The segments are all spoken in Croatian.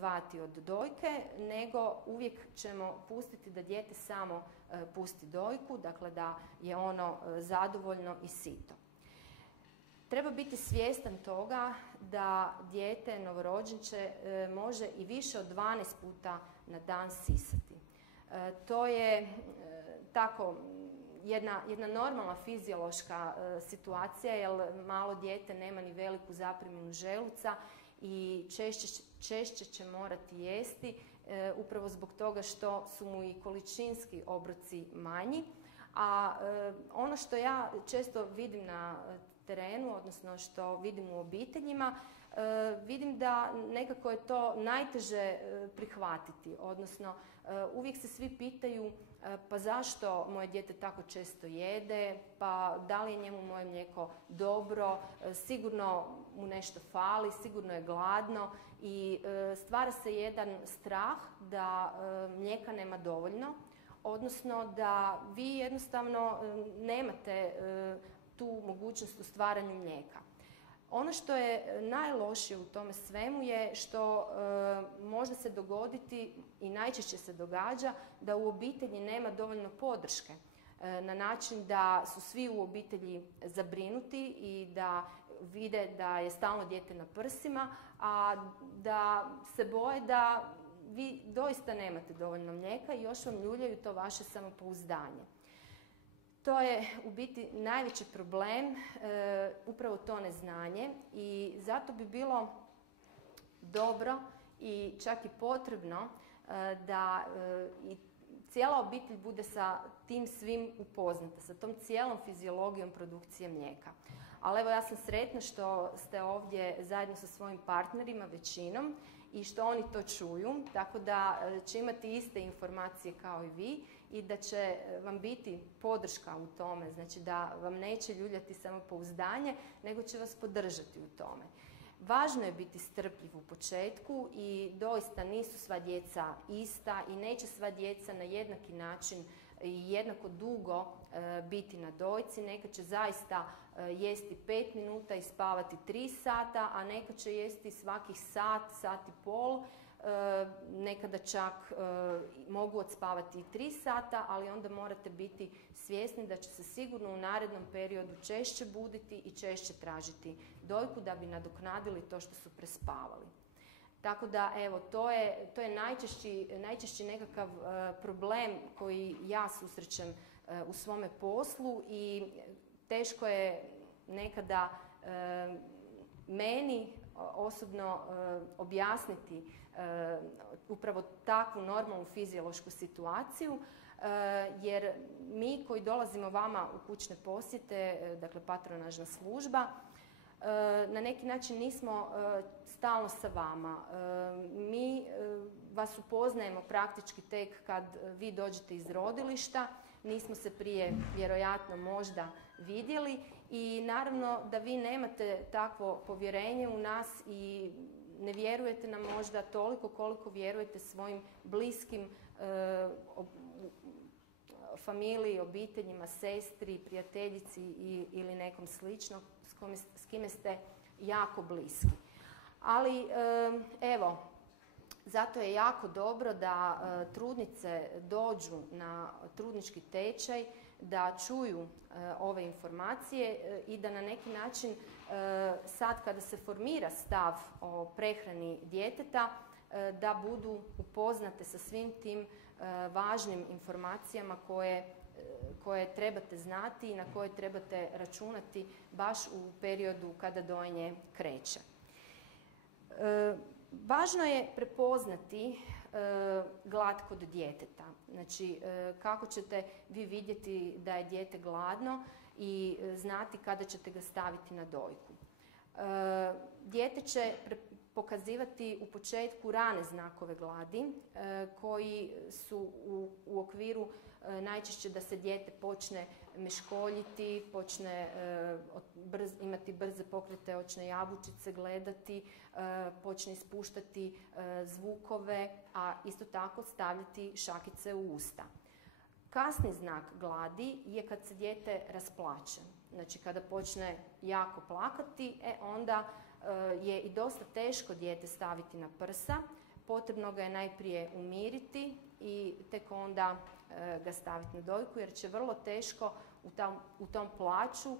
odvajati od dojke, nego uvijek ćemo pustiti da dijete samo pusti dojku, dakle da je ono zadovoljno i sito. Treba biti svjestan toga da dijete, novorođenče, može i više od 12 puta na dan sisati. To je tako jedna normalna fiziološka situacija, jer malo dijete nema ni veliku zapreminu želuca i češće će morati jesti, upravo zbog toga što su mu i količinski obroci manji. A ono što ja često vidim na terenu, odnosno što vidim u obiteljima, vidim da nekako je to najteže prihvatiti, odnosno uvijek se svi pitaju pa zašto moje dijete tako često jede, pa da li je njemu moje mlijeko dobro, sigurno mu nešto fali, sigurno je gladno i stvara se jedan strah da mlijeka nema dovoljno, odnosno da vi jednostavno nemate tu mogućnost u stvaranju mlijeka. Ono što je najlošije u tome svemu je što može se dogoditi i najčešće se događa da u obitelji nema dovoljno podrške na način da su svi u obitelji zabrinuti i da vide da je stalno dijete na prsima, a da se boje da vi doista nemate dovoljno mlijeka i još vam ljuljaju to vaše samopouzdanje. To je u biti najveći problem, upravo to neznanje, i zato bi bilo dobro i čak i potrebno da i cijela obitelj bude sa tim svim upoznata, sa tom cijelom fiziologijom produkcije mlijeka. Ali evo, ja sam sretna što ste ovdje zajedno sa svojim partnerima, većinom, i što oni to čuju, tako da će imati iste informacije kao i vi i da će vam biti podrška u tome, znači da vam neće ljuljati samopouzdanje, nego će vas podržati u tome. Važno je biti strpljiv u početku i doista nisu sva djeca ista i neće sva djeca na jednaki način i jednako dugo biti na dojci. Neka će zaista jesti 5 minuta i spavati 3 sata, a neka će jesti svakih sat, sat i pol. Nekada čak mogu odspavati i 3 sata, ali onda morate biti svjesni da će se sigurno u narednom periodu češće buditi i češće tražiti dojku da bi nadoknadili to što su prespavali. Tako da, evo, to je najčešći nekakav problem koji ja susrećem u svome poslu i teško je nekada meni osobno objasniti upravo takvu normalnu fiziološku situaciju, jer mi koji dolazimo vama u kućne posjete, dakle patronažna služba, na neki način nismo stalno sa vama. Mi vas upoznajemo praktički tek kad vi dođete iz rodilišta, nismo se prije vjerojatno možda vidjeli i naravno da vi nemate takvo povjerenje u nas i ne vjerujete nam možda toliko koliko vjerujete svojim bliskim familiji, obiteljima, sestri, prijateljici ili nekom slično s kime ste jako bliski. Ali evo, zato je jako dobro da trudnice dođu na trudnički tečaj, da čuju ove informacije i da na neki način sad kada se formira stav o prehrani djeteta, da budu upoznate sa svim tim važnim informacijama koje trebate znati i na koje trebate računati baš u periodu kada dojenje kreće. Važno je prepoznati glad kod djeteta. Znači, kako ćete vi vidjeti da je dijete gladno i znati kada ćete ga staviti na dojku. Dijete će pokazivati u početku rane znakove gladi koji su u okviru najčešće da se dijete počne meškoljiti, počne imati brze pokrete očne jabučice, gledati, počne ispuštati zvukove, a isto tako stavljati šakice u usta. Kasni znak gladi je kad se dijete rasplače. Znači kada počne jako plakati, onda je i dosta teško dijete staviti na prsa. potrebno ga je najprije umiriti i tek onda ga staviti na dojku, jer će vrlo teško u tom plaču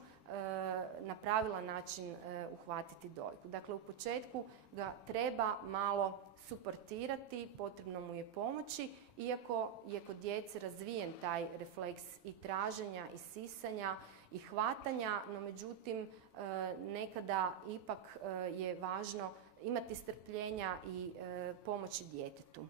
na pravilan način uhvatiti dojku. Dakle, u početku ga treba malo suportirati, potrebno mu je pomoći, iako je kod djece razvijen taj refleks i traženja i sisanja i hvatanja, no međutim nekada ipak je važno imati strpljenja i pomoći djetetu.